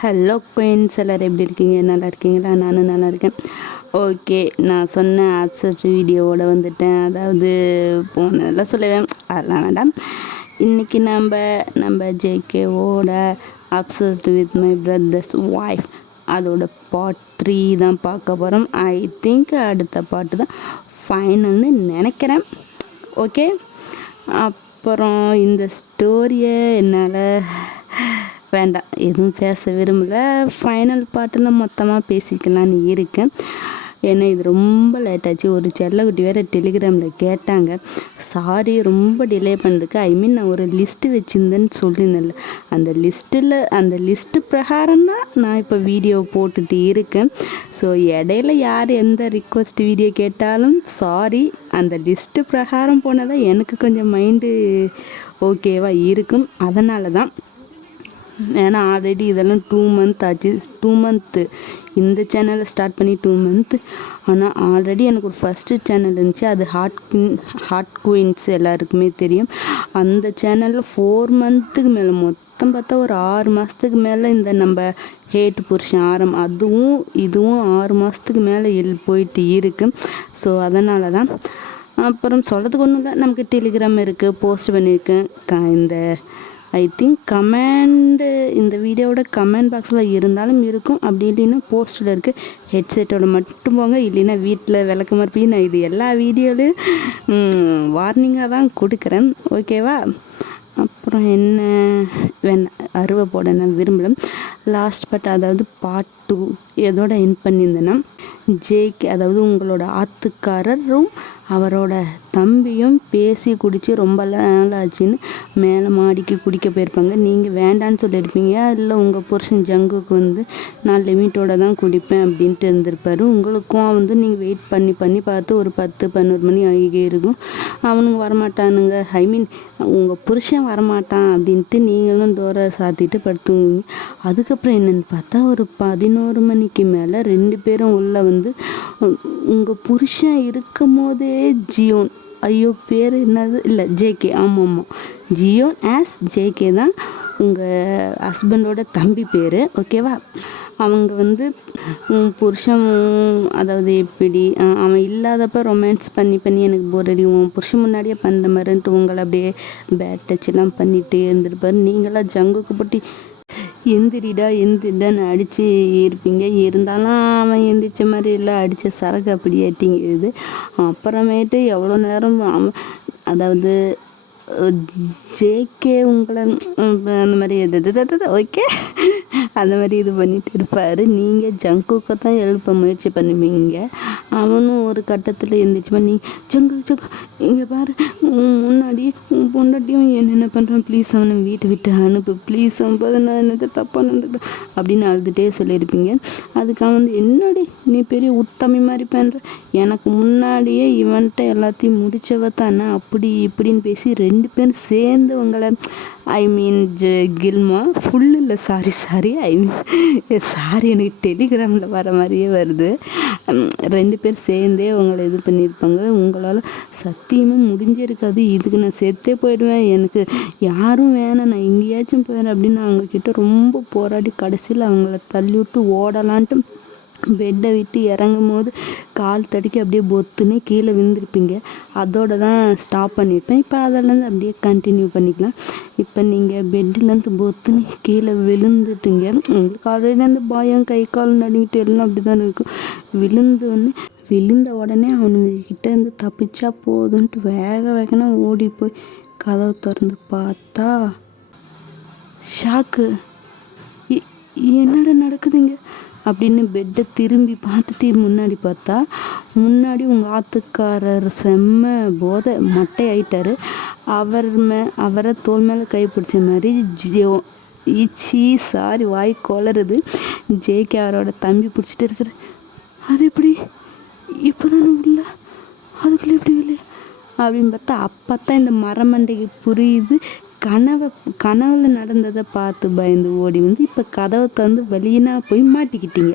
Hello queens, எல்லோரும் எப்படி இருக்கீங்க? நல்லா இருக்கீங்களா? நானும் நல்லா இருக்கேன். ஓகே, நான் சொன்ன அப்சஸ்ட் வீடியோவோட வந்துட்டேன். அதாவது போனதெல்லாம் சொல்லுவேன், அதெல்லாம் வேண்டாம். இன்றைக்கி நம்ம ஜேகேவோட obsessed with my brother's wife அதோட பார்ட் 3 தான் பார்க்க போகிறோம். ஐ திங்க் அடுத்த பாட்டு தான் ஃபைனல்னு நினைக்கிறேன். ஓகே, அப்புறம் இந்த ஸ்டோரியை என்னால் வேண்டாம், எதுவும் பேச விரும்பலை. ஃபைனல் பாட்டெல்லாம் மொத்தமாக பேசிக்கலான்னு இருக்கேன். ஏன்னா இது ரொம்ப லேட்டாச்சு. ஒரு செல்லக்குட்டி வேறு டெலிகிராமில் கேட்டாங்க. சாரி ரொம்ப டிலே பண்ணதுக்கு. நான் ஒரு லிஸ்ட்டு வச்சுருந்தேன்னு சொல்லியிருந்தேன்ல, அந்த லிஸ்ட்டு பிரகாரம் தான் நான் இப்போ வீடியோ போட்டுட்டு இருக்கேன். ஸோ இடையில யார் எந்த ரிக்வெஸ்ட் வீடியோ கேட்டாலும் சாரி, அந்த லிஸ்ட்டு பிரகாரம் போனதான் எனக்கு கொஞ்சம் மைண்டு ஓகேவாக இருக்கும். அதனால தான். ஏன்னா ஆல்ரெடி இதெல்லாம் 2 மந்த் ஆச்சு. 2 மந்த்து இந்த சேனலை ஸ்டார்ட் பண்ணி 2 மந்த்து. ஆனால் ஆல்ரெடி எனக்கு ஒரு ஃபஸ்ட்டு சேனல் இருந்துச்சு, அது ஹாட் குயின்ஸ் எல்லாருக்குமே தெரியும். அந்த சேனலில் 4 மந்த்துக்கு மேலே, மொத்தம் பார்த்தா ஒரு 6 மாதத்துக்கு மேலே இந்த நம்ம ஹேட் புருஷன் இதுவும் 6 மாதத்துக்கு மேலே போயிட்டு இருக்கு. ஸோ அதனால தான். அப்புறம் சொல்கிறதுக்கு ஒன்றும் இல்லை, நமக்கு டெலிகிராம் இருக்குது, போஸ்ட் பண்ணியிருக்கேன். இந்த ஐ திங்க் கமெண்டு இந்த வீடியோவோட கமெண்ட் பாக்ஸில் இருந்தாலும் இருக்கும். அப்படி இல்லைன்னா போஸ்ட்டில் இருக்குது. ஹெட்செட்டோட மட்டும் போங்க, இல்லைன்னா வீட்டில் விளக்க மறுப்பி. நான் இது எல்லா வீடியோலையும் வார்னிங்காக தான் கொடுக்குறேன், ஓகேவா? அப்புறம் என்ன அருவை போட நான் விரும்பலை. லாஸ்ட் பட் அதாவது பார்ட் 2 எதோட என் பண்ணியிருந்தேன்னா, ஜேகே அதாவது உங்களோட ஆத்துக்காரரும் அவரோட தம்பியும் பேசி குடித்து ரொம்ப நாள் ஆச்சுன்னு மேலே மாடிக்கு குடிக்க போயிருப்பாங்க. நீங்கள் வேண்டான்னு சொல்லியிருப்பீங்க. இல்லை உங்கள் புருஷன் ஜங்குக்கு நான் லிமிட்டோடு தான் குடிப்பேன் அப்படின்ட்டு இருந்திருப்பார். உங்களுக்கும் நீங்கள் வெயிட் பண்ணி பார்த்து ஒரு 10-11 மணி ஆகியே இருக்கும். அவனுங்க வரமாட்டானுங்க, உங்கள் புருஷன் வரமாட்டான் அப்படின்ட்டு நீங்களும் டோரை சாத்திட்டு படுத்துவீங்க. அதுக்கப்புறம் என்னென்னு பார்த்தா ஒரு 11 மணிக்கு மேலே 2 பேரும் உள்ளே உங்கள் புருஷன் இருக்கும் போதே ஜியோன், ஐயோ பேர் என்னது, இல்லை ஜேகே, ஆமாம் ஜியோன் ஆஸ் ஜேகே தான் உங்கள் ஹஸ்பண்டோட தம்பி பேர், ஓகேவா? அவங்க புருஷன் அதாவது எப்படி அவன் இல்லாதப்ப ரொமான்ஸ் பண்ணி எனக்கு போர் அடி, உன் புருஷன் முன்னாடியே பண்ணுற மாதிரின்ட்டு உங்களை அப்படியே பேட் டச்செல்லாம் பண்ணிகிட்டே இருந்திருப்பார். நீங்களாம் ஜங்குக்கு போட்டு எந்திரிடான்னு அடித்து இருப்பீங்க. இருந்தாலும் அவன் எந்திரிச்ச மாதிரி இல்லை, அடித்த சரக்கு அப்படி ஏட்டிங்கிறது. அப்புறமேட்டு எவ்வளோ நேரம் அதாவது ஜேகே உங்களை அந்த மாதிரி ஓகே அந்த மாதிரி இது பண்ணிகிட்டு இருப்பார். நீங்கள் ஜங்குக்கு தான் எழுப்ப முயற்சி பண்ணுவீங்க. அவனும் ஒரு கட்டத்தில் எழுந்திரிச்சுப்பா, நீ ஜங்கு இங்கே பாரு, முன்னாடி உன் பொண்டாட்டியும் என்னென்ன பண்ணுறான், ப்ளீஸ் அவனை வீட்டை விட்டு அனுப்பு, ப்ளீஸ் அவன் நான் என்னட்ட தப்பாக நடந்துக்கிட்டேன் அப்படின்னு அழுதுகிட்டே சொல்லியிருப்பீங்க. அதுக்கு என்னடி நீ பெரிய உத்தமி மாதிரி பண்ணுற, எனக்கு முன்னாடியே இவன்கிட்ட எல்லாத்தையும் முடித்தவ தானே அப்படி இப்படின்னு பேசி 2 பேரும் சேர்ந்து உங்களை கில்மா ஃபுல் இல்லை, சாரி எனக்கு டெலிகிராமில் வர மாதிரியே வருது. 2 பேர் சேர்ந்தே உங்களை இது பண்ணியிருப்பாங்க. உங்களால் சத்தியமாக முடிஞ்சிருக்காது, இதுக்கு நான் செத்தே போயிடுவேன், எனக்கு யாரும் வேணாம், நான் எங்கேயாச்சும் போயிடுறேன் அப்படின்னு அவங்கக்கிட்ட ரொம்ப போராடி கடைசியில் அவங்கள தள்ளி விட்டு ஓடலான்ட்டு பெட்டை விட்டு இறங்கும் போது கால் தடிக்கி அப்படியே பொத்துன்னு கீழே விழுந்திருப்பீங்க. அதோடு தான் ஸ்டாப் பண்ணியிருப்பேன். இப்போ அதிலேருந்து அப்படியே கண்டினியூ பண்ணிக்கலாம். இப்போ நீங்கள் பெட்டிலேருந்து பொத்துன்னு கீழே விழுந்துட்டீங்க. உங்களுக்கு ஆல்ரெடி அந்த பயம், கை கால் நடுங்கிட்டு எல்லாம் அப்படி தான் இருக்கும். விழுந்த உடனே அவனுங்கக்கிட்டேருந்து தப்பிச்சா போதுன்ட்டு வேகமாக ஓடி போய் கதவை திறந்து பார்த்தா ஷாக்கு, என்னடா நடக்குதுங்க அப்படின்னு பெட்டை திரும்பி பார்த்துட்டு முன்னாடி பார்த்தா உங்கள் ஆத்துக்காரர் செம்ம போதை மட்டை ஆயிட்டார். அவரை தோல் மேலே கை பிடிச்ச மாதிரி வாய் கொளருது. ஜேகே அவரோட தம்பி பிடிச்சிட்டு இருக்கிற, அது எப்படி இப்போ தானே உள்ள, அதுக்குள்ளே எப்படி இல்லை அப்படின்னு பார்த்தா அப்போ தான் இந்த மரமண்டைக்கு புரியுது. கனவுல நடந்ததை பார்த்து பயந்து ஓடி இப்போ கதவை திறந்து வெளியினா போய் மாட்டிக்கிட்டீங்க.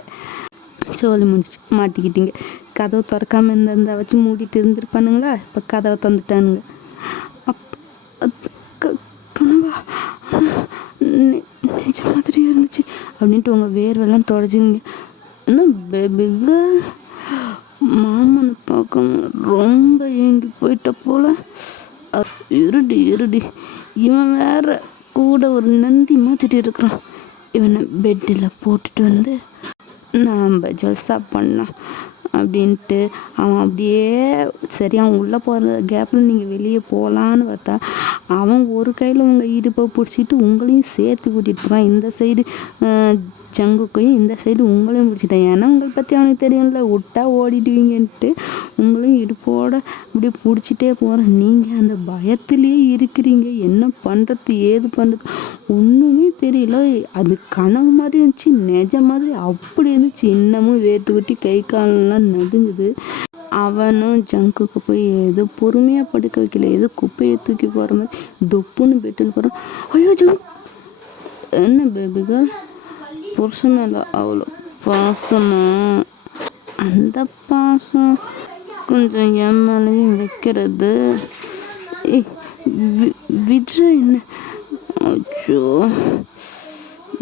சோழி முடிச்சு மாட்டிக்கிட்டீங்க. கதவை திறக்காமல் இருந்த வச்சு மூடிட்டு இருந்துருப்பானுங்களா, இப்போ கதவை திறந்துட்டானுங்க. கனவா நினச்ச மாதிரியே இருந்துச்சு அப்படின்ட்டு உங்கள் வேர்வெல்லாம் தொடச்சிங்க. இன்னும் பேபிங்க மாமனை பார்க்க ரொம்ப ஏங்கி போயிட்ட போல. இருடி இவன் வேற கூட ஒரு நந்தி மாற்றிட்டு இருக்கிறான். இவனை பெட்டில் போட்டுட்டு வந்து நாம் ஜல்சா பண்ணலாம் அப்படின்ட்டு அவன் அப்படியே சரி அவன் உள்ளே போகிற கேப்பில் நீங்கள் வெளியே போகலான்னு பார்த்தா அவன் ஒரு கையில் உங்கள் இடுப்பை பிடிச்சிட்டு உங்களையும் சேர்த்து கூட்டிகிட்டு போகிறான். இந்த சைடு ஜங்குக்கையும் இந்த சைடு உங்களையும் பிடிச்சிட்டான். ஏன்னா உங்களை பற்றி அவனுக்கு தெரியும்ல, விட்டா ஓடிடுவீங்கன்ட்டு உங்களையும் இடுப்போட அப்படியே பிடிச்சிட்டே போகிறேன். நீங்கள் அந்த பயத்துலேயே இருக்கிறீங்க. என்ன பண்ணுறது ஏது பண்ணுறது ஒன்றுமே தெரியல. அது கனவு மாதிரி இருந்துச்சு, நெஜ மாதிரி அப்படி இருந்துச்சு. இன்னமும் வேர்த்துக்கிட்டி கை காலெல்லாம் நடுங்குது. அவனும் ஜங்குக்கு போய் ஏதோ பொறுமையாக படுக்க வைக்கல, ஏதோ குப்பையை தூக்கி போகிற மாதிரி தொப்புன்னு பெட்டில் போகிறான். ஐயோ ஜங்க், என்ன பேபிகள் புருஷன் மேலே அவ்வளோ பாசமா? அந்த பாசம் கொஞ்சம் என் மேலேயும் வைக்கிறது. விட்ற என்ன? அச்சோ,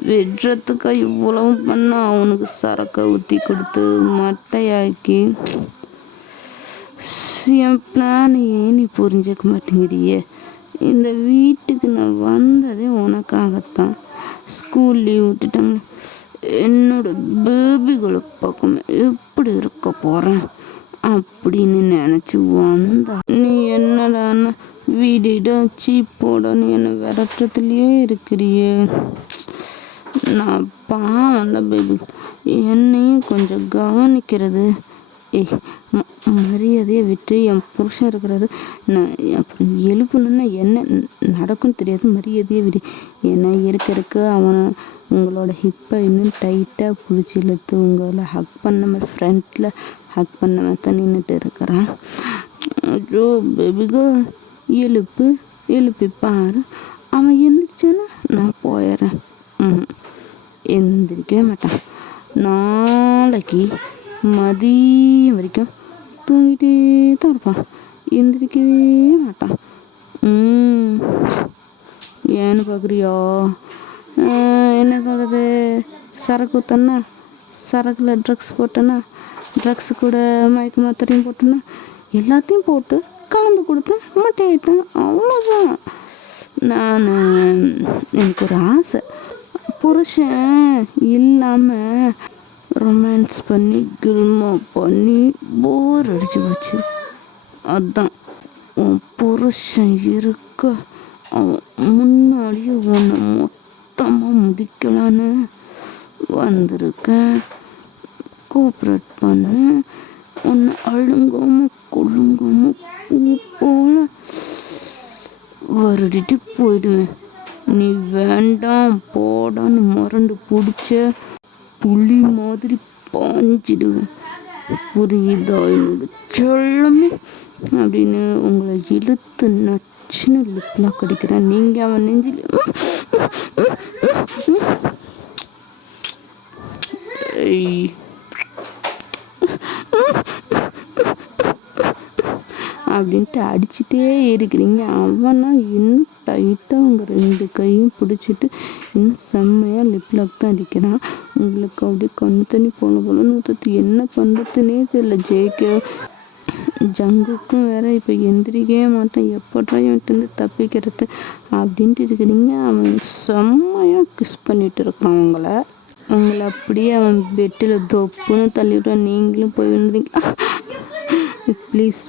விடுறதுக்கா இவ்வளவும் பண்ண? அவனுக்கு சரக்கை ஊற்றி கொடுத்து மட்டையாக்கி என் பிளானையே நீ புரிஞ்சிக்க மாட்டேங்கிறியே. இந்த வீட்டுக்கு நான் வந்ததே உனக்காகத்தான். ஸ்கூல் லீவ் விட்டுட்டாங்க. என்னோட பேபிகளை பார்க்காம எப்படி இருக்க போகிறேன் அப்படின்னு நினச்சி வந்தா நீ என்னடான்னு வீடிடா சீப்போடன்னு என்னை விரட்டுறதுலையே இருக்கிறியே. நான் பாவம் தான் பேபி, என்னையும் கொஞ்சம் கவனிக்கிறது. மரியாதையை விட்டு என் புருஷன் இருக்கிறாரு, நான் அப்புறம் எழுப்பணுன்னா என்ன நடக்கும்னு தெரியாது. மரியாதையை விடு. ஏன்னா இருக்க அவனை உங்களோட ஹிப்பை இன்னும் டைட்டாக பிடிச்சி இழுத்து உங்களை ஹக் பண்ண மாதிரி ஃப்ரண்ட்டில் ஹக் பண்ண மாதிரி தான் நின்றுட்டு இருக்கிறான். ஐயோ பேபிகோ, எழுப்பி பாரு. அவன் எழுந்திரிச்சானா நான் போயிடுறேன். எந்திரிக்கவே மாட்டான். நாளைக்கு மதியம் வரைக்கும் தூங்கிட்டே தான் இருப்பான், எந்திரிக்கவே மாட்டான். ஏன்னு பார்க்குறியா? என்ன சொல்கிறது, சரக்கு ஊற்றனா, சரக்கில் ட்ரக்ஸ் போட்டேன்னா, ட்ரக்ஸு கூட மயக்க மாத்திரையும் போட்டேன்னா, எல்லாத்தையும் போட்டு கலந்து கொடுத்தேன், மட்டையாயிட்டேன். அவ்வளோதான். எனக்கு ஒரு ஆசை, புருஷன் இல்லாமல் ரொமான்ஸ் பண்ணி கில்மா பண்ணி போர் அடிச்சு போச்சு. அதான் உன் புருஷன் இருக்க அவன் முன்னாடியே உன்னை மொத்தமாக முடிக்கலான்னு வந்திருக்கேன். கோஆப்ரேட் பண்ண உன்னை அழுங்காமல் கொழுங்காமல் பூ போல வருடிட்டு போயிடுவேன். நீ வேண்டாம் போடான்னு மறண்டு பிடிச்ச புளி மாதிரி பாஞ்சிடுவேன். புரியுதா என்னோட செல்லமே அப்படின்னு உங்களை இழுத்து நச்சுன்னு லிப்லாம் கடிக்கிறேன். நீங்கள் அவன் நெஞ்சில் அப்படின்ட்டு அடிச்சுட்டே இருக்கிறீங்க. அவனா இன்னும் டைட்டாக உங்கள் ரெண்டு கையும் பிடிச்சிட்டு இன்னும் செம்மையாக லிப்லாக் தான் அடிக்கிறான். உங்களுக்கு அப்படியே கண்ணு தண்ணி போல நூற்றி என்ன பண்ணுறதுனே தெரியல. ஜங்குக்கும் வேற இப்போ எந்திரிக்கவே மாட்டான், எப்படா இவன்ட்டு தப்பிக்கிறது அப்படின்ட்டு இருக்கிறீங்க. அவன் செம்மையாக கிஸ் பண்ணிட்டு இருக்கிறான் உங்களை அப்படியே அவன் பெட்டில் தொப்புன்னு தள்ளிவிட்டான். நீங்களும் போய் வந்துடுங்க. ப்ளீஸ்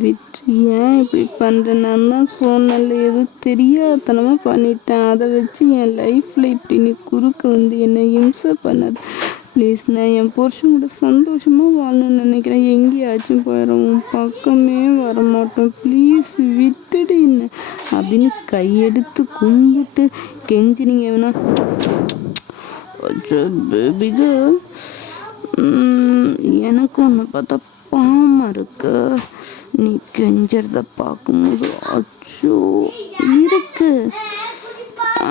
விட்டு, ஏன் இப்படி பண்ணுறேன்? நான் தான் சொன்னல, எதுவும் தெரியாதனமாக பண்ணிட்டேன். அதை வச்சு என் லைஃப்பில் இப்படி நீ குறுக்க வந்து என்னை இம்சை பண்ணது. ப்ளீஸ், நான் என் புருஷன் கூட சந்தோஷமாக வாழணும்னு நினைக்கிறேன். எங்கேயாச்சும் போயிடும், உன் பக்கமே வரமாட்டோம். ப்ளீஸ் விட்டுடு என்ன அப்படின்னு கையெடுத்து கும்பிட்டு கெஞ்சினீங்க. வேணா பேபிக்கு எனக்கு ஒன்று பார்த்தா பாவமாக இருக்கு. நீ கெஞ்சறத பார்க்கும்போது அச்சோ இருக்கு.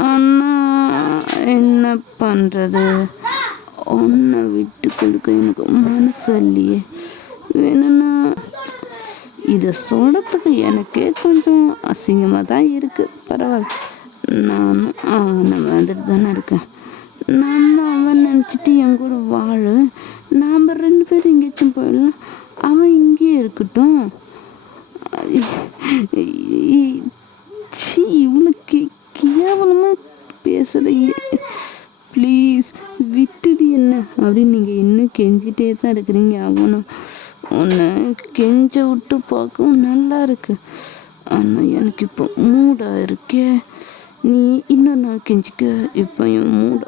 ஆனால் என்ன பண்ணுறது, ஒன்றை விட்டு கொடுக்க எனக்கு மனசு இல்லையே. வேணும்னா இதை சொல்கிறதுக்கு எனக்கே கொஞ்சம் அசிங்கமாக தான் இருக்குது. பரவாயில்ல, நானும் அவனை வந்துட்டு தானே இருக்கேன். நான் தான் அவன் நினச்சிட்டு என் கூட வாழு. நாம் 2 பேரும் எங்கேயாச்சும் போயிடலாம். அவன் இங்கேயே இருக்கட்டும். இவ்வளோ கேவலமாக பேசுகிற. ப்ளீஸ் விட்டுடி என்ன அப்படின்னு நீங்கள் இன்னும் கெஞ்சிட்டே தான் இருக்கிறீங்க. அவனும் உன்னை கெஞ்ச விட்டு பார்க்கவும் நல்லா இருக்கு. ஆனால் எனக்கு இப்போ மூடாக இருக்கே. நீ இன்னொரு நாள் கெஞ்சிக்க. இப்போ என் மூடு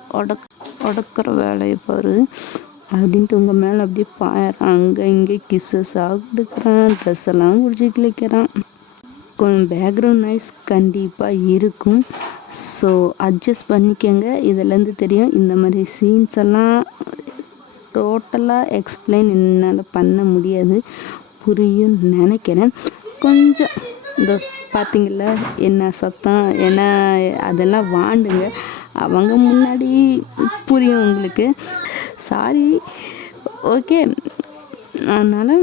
அடக்கிற வேலையை பாரு அப்படின்ட்டு உங்கள் மேலே அப்படியே பாயறான். அங்கே இங்கே கிஸ்ஸஸ் ஆகிடுக்கிறான். ட்ரெஸ் எல்லாம் முடிச்சு கிளிக்கிறான். கொஞ்சம் பேக்ரவுண்ட் நாய்ஸ் கண்டிப்பாக இருக்கும். ஸோ அட்ஜஸ்ட் பண்ணிக்கோங்க. இதுலேருந்து தெரியும் இந்த மாதிரி சீன்ஸ் எல்லாம் டோட்டலாக எக்ஸ்பிளைன் என்னால் பண்ண முடியாது. புரியும் நினைக்கிறேன். கொஞ்சம் இந்த பார்த்திங்களா என்ன சத்தம், ஏன்னா அதெல்லாம் வாண்டுங்க. அவங்க முன்னாடி புரியும் உங்களுக்கு. சாரி. ஓகே, அதனால்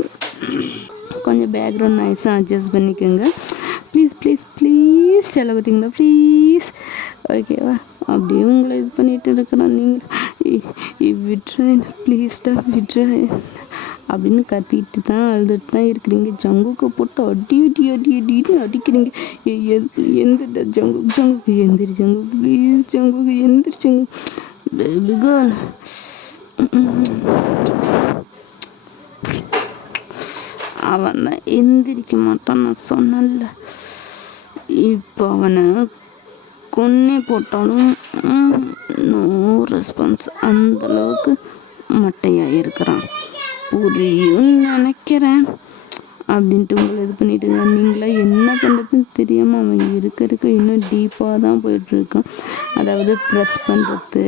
கொஞ்சம் பேக்ரவுண்ட் நாய்ஸும் அட்ஜஸ்ட் பண்ணிக்கோங்க. ப்ளீஸ் ப்ளீஸ் ப்ளீஸ் சொல்ல பார்த்தீங்களா, ப்ளீஸ். ஓகேவா? அப்படியே உங்களை இது பண்ணிகிட்டு இருக்கிறோம். நீங்கள் விட்றேன் ப்ளீஸ்டா விட்றேன் அப்படின்னு கத்திட்டு தான் அழுதுட்டு தான் இருக்கிறீங்க. ஜங்குக்கு போட்டு அடின்னு அடிக்கிறீங்க. எந்திரிடா ஜங்குக்கு எந்திரி ஜங்குக்கு ப்ளீஸ் ஜங்குக்கு எந்திரி ஜங்குக்கு பேபி கேர்ள். அவன் எந்திரிக்க மாட்டான், நான் சொன்னல. இப்போ அவனை கொன்னே போட்டாலும் நோ ரெஸ்பான்ஸ். அந்தளவுக்கு மட்டையாக இருக்கிறான். புரியும் நினைக்கிறேன் அப்படின்ட்டு உங்களை இது பண்ணிட்டு இருக்கான். நீங்களா என்ன பண்ணுறதுன்னு தெரியாமல் அவன் இருக்க இன்னும் டீப்பாக தான் போயிட்டுருக்கான். அதாவது ப்ரெஸ் பண்ணுறது,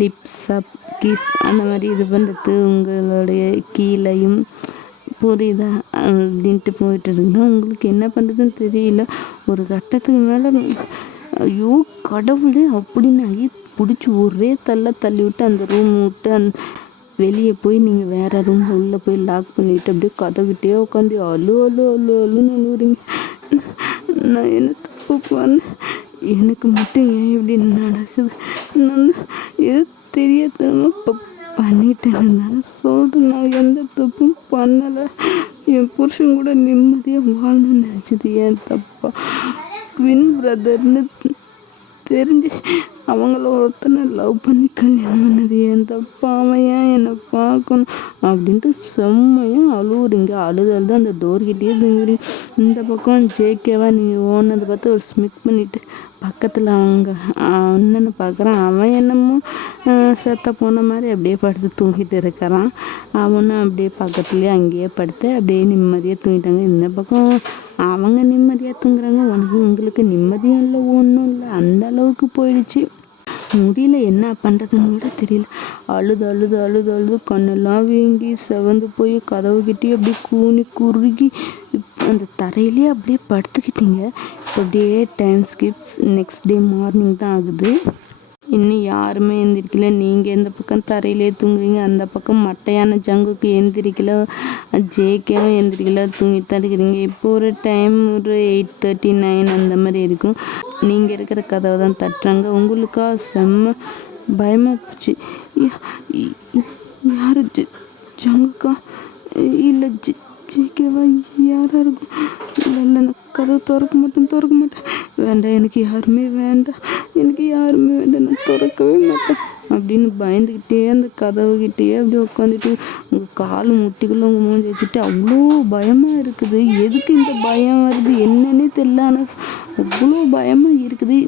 லிப்ஸ் அப் கிஸ் அந்த மாதிரி இது பண்ணுறது, உங்களுடைய கீழையும் புரியுதா அப்படின்ட்டு போயிட்டு இருக்குன்னா உங்களுக்கு என்ன பண்ணுறதுன்னு தெரியல. ஒரு கட்டத்துக்கு மேலே ஐயோ கடவுளே அப்படின்னு பிடிச்சி ஒரே தள்ளி விட்டு அந்த ரூம் விட்டு வெளியே போய் நீங்கள் வேறு ரூம் உள்ளே போய் லாக் பண்ணிவிட்டு அப்படியே கதவிட்டே உட்காந்து அழுன்னு அழுவுறீங்க. நான் என்ன தப்பு பண்ணேன்? எனக்கு மட்டும் ஏன் இப்படி நடக்குது? நான் எது தெரியாதனமாக பண்ணிட்டேன்னு தானே சொல்கிறேன். நான் எந்த தப்பும் பண்ணலை. என் புருஷன் கூட நிம்மதியாக வாழணும்னு நினச்சது ஏன் தப்பா? ட்வின் பிரதர்னு தெரிஞ்சு அவங்கள ஒருத்தனை லவ் பண்ணி கல்யாணம் பண்ணது ஏன் தப்பா? அவன் ஏன் என்னை பார்க்கணும் அப்படின்ட்டு செம்மையாக அழுவுறீங்க. அழுது அந்த டோர்கிட்டே தூங்குறீங்க. இந்த பக்கம் ஜேகேவா நீங்கள் ஓனதை பார்த்து ஒரு ஸ்மித் பண்ணிவிட்டு பக்கத்தில் அவங்க அண்ணனை பார்க்குறான். அவன் என்னமோ செத்த போன மாதிரி அப்படியே படுத்து தூங்கிட்டு இருக்கிறான். அவனும் அப்படியே பக்கத்துலேயே அங்கேயே படுத்து அப்படியே நிம்மதியாக தூங்கிட்டாங்க. இந்த பக்கம் அவங்க நிம்மதியாக தூங்குறாங்க. உங்களுக்கு நிம்மதியும் இல்லை, ஒன்றும் இல்லை. அந்த அளவுக்கு போயிடுச்சு. முடியல, என்ன பண்ணுறதுன்னு கூட தெரியல. அழுது கண்ணெல்லாம் வீங்கி செவந்து போய் கதவுக்கிட்டே அப்படியே கூனி குறுகி அந்த தரையிலே அப்படியே படுத்துக்கிட்டீங்க. இப்போ அப்படியே time Schiff's. Next day morning தான் ஆகுது. இன்னும் யாருமே எந்திரிக்கல. நீங்கள் எந்த பக்கம் தரையிலே தூங்குறீங்க, அந்த பக்கம் மட்டையான ஜங்குக்கு எந்திரிக்கல, ஜேகேவும் எந்திரிக்கல, தூங்கிட்டு தான் இருக்கிறீங்க. இப்போ ஒரு டைம் ஒரு 8:39 அந்த மாதிரி இருக்கும். நீங்கள் இருக்கிற கதவை தான் தட்டுறாங்க. உங்களுக்கா செம்ம பயமாக போச்சு. யார் ஜங்குக்கா இல்லை ஜேகேவா யாராக இருக்கும்? இல்லை நான் கதவை திறக்க மாட்டேன். வேண்டாம், எனக்கு யாருமே வேண்டாம், நான் திறக்கவே மாட்டேன் அப்படின்னு பயந்துக்கிட்டே அந்த கதவுக்கிட்டே அப்படியே உட்காந்துட்டு உங்கள் கால் முட்டிக்குள்ளே உங்கள் மூஞ்சி வச்சுட்டு அவ்வளோ பயமாக இருக்குது. எதுக்கு இந்த பயம் வருது என்னன்னே தெரியல. ஆனால் அவ்வளோ பயமாக இருக்குது.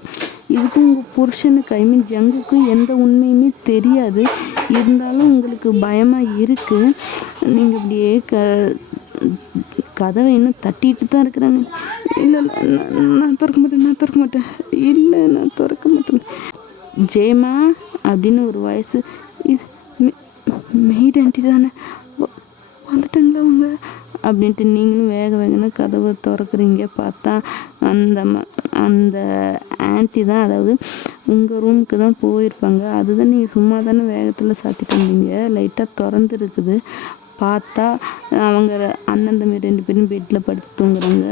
இதுக்கு உங்கள் புருஷனுக்கு ஜங்குக்கு எந்த உண்மையுமே தெரியாது. இருந்தாலும் உங்களுக்கு பயமாக இருக்குது. நீங்கள் அப்படியே கதவை இன்னும் தட்டிட்டு தான் இருக்கிறாங்க. இல்லை நான் திறக்க மாட்டேன். இல்லை நான் திறக்க மாட்டேன். ஜேமா அப்படின்னு ஒரு வயசு. மெய்ட் ஆண்டி தானே, வந்துட்டாங்களா அவங்க அப்படின்ட்டு நீங்களும் வேகமாக கதவை திறக்குறீங்க. பார்த்தா அந்த ஆன்ட்டி தான், அதாவது உங்கள் ரூமுக்கு தான் போயிருப்பாங்க. அதுதான் நீங்கள் சும்மா தானே வேகத்தில் சாத்திட்டு வந்தீங்க. லைட்டாக திறந்துருக்குது. பார்த்தா அவங்க அண்ணன் தம்பி 2 பேரும் பெட்டில் படுத்து தூங்குறாங்க.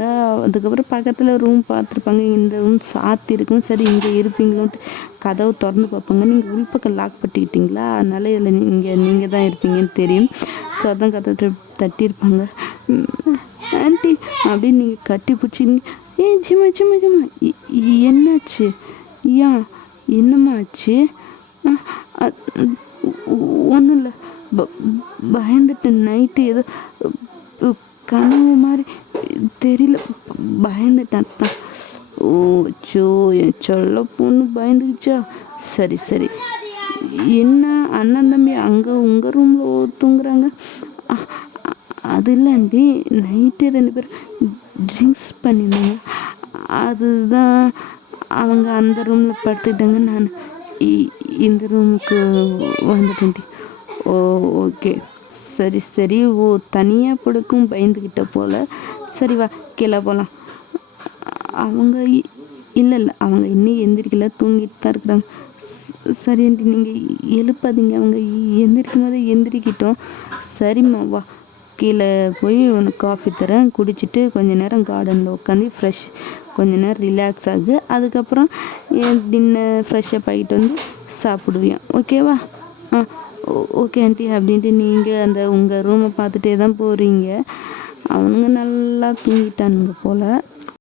அதுக்கப்புறம் பக்கத்தில் ரூம் பார்த்துருப்பாங்க. இந்த ரூம் சாத்தியிருக்கும். சரி இங்கே இருப்பீங்களோன்ட்டு கதவை திறந்து பார்ப்பாங்க. நீங்கள் உள்பக்கம் லாக் பண்ணிக்கிட்டீங்களா, அதனால் இதில் நீங்கள் தான் இருப்பீங்கன்னு தெரியும். ஸோ அதான் கதவை தட்டியிருப்பாங்க. ஆண்டி அப்படின்னு நீங்கள் கட்டி பிடிச்சி, ஜிம்மா ஜிம்மா ஜிம்மா என்னாச்சு, ஏன் என்னம்மா ஆச்சு? ஒன்றும் இல்லை, பயந்துட்டேன். நைட்டு ஏதோ கனவு மாதிரி தெரியல, பயந்துட்டேன் தான். ஓ சோ, என் சொல்ல பொண்ணு பயந்துக்குச்சா? சரி சரி. என்ன அண்ணன் தம்பி அங்கே உங்கள் ரூமில் தூங்குறாங்க? அது இல்லைண்டி, நைட்டு 2 பேரும் ட்ரிங்க்ஸ் பண்ணியிருந்தாங்க, அதுதான் அவங்க அந்த ரூமில் படுத்துக்கிட்டாங்க. நான் இந்த ரூமுக்கு வந்துட்டேன்டி. ஓ ஓகே சரி சரி. ஓ தனியாக படுக்கும் பயந்துக்கிட்ட போல். சரி வா கீழே போகலாம். அவங்க இல்லை அவங்க இன்னும் எந்திரிக்கல, தூங்கிட்டு தான் இருக்கிறாங்க. சரின்ட்டு நீங்கள் எழுப்பாதீங்க, அவங்க எந்திரிக்கும் போது எந்திரிக்கிட்டோம். சரிம்மா வா, கீழே போய் உனக்கு காஃபி தரேன், குடிச்சிட்டு கொஞ்சம் நேரம் கார்டனில் உட்காந்து கொஞ்சம் நேரம் ரிலாக்ஸ் ஆகு. அதுக்கப்புறம் டின்னர் ஃப்ரெஷ்ஷப் ஆகிட்டு வந்து சாப்பிடுவேன், ஓகேவா? ஓகே ஆண்டி அப்படின்ட்டு நீங்கள் அந்த உங்கள் ரூமை பார்த்துட்டே தான் போகிறீங்க. அவனுங்க நல்லா தூங்கிட்டானுங்க போல்.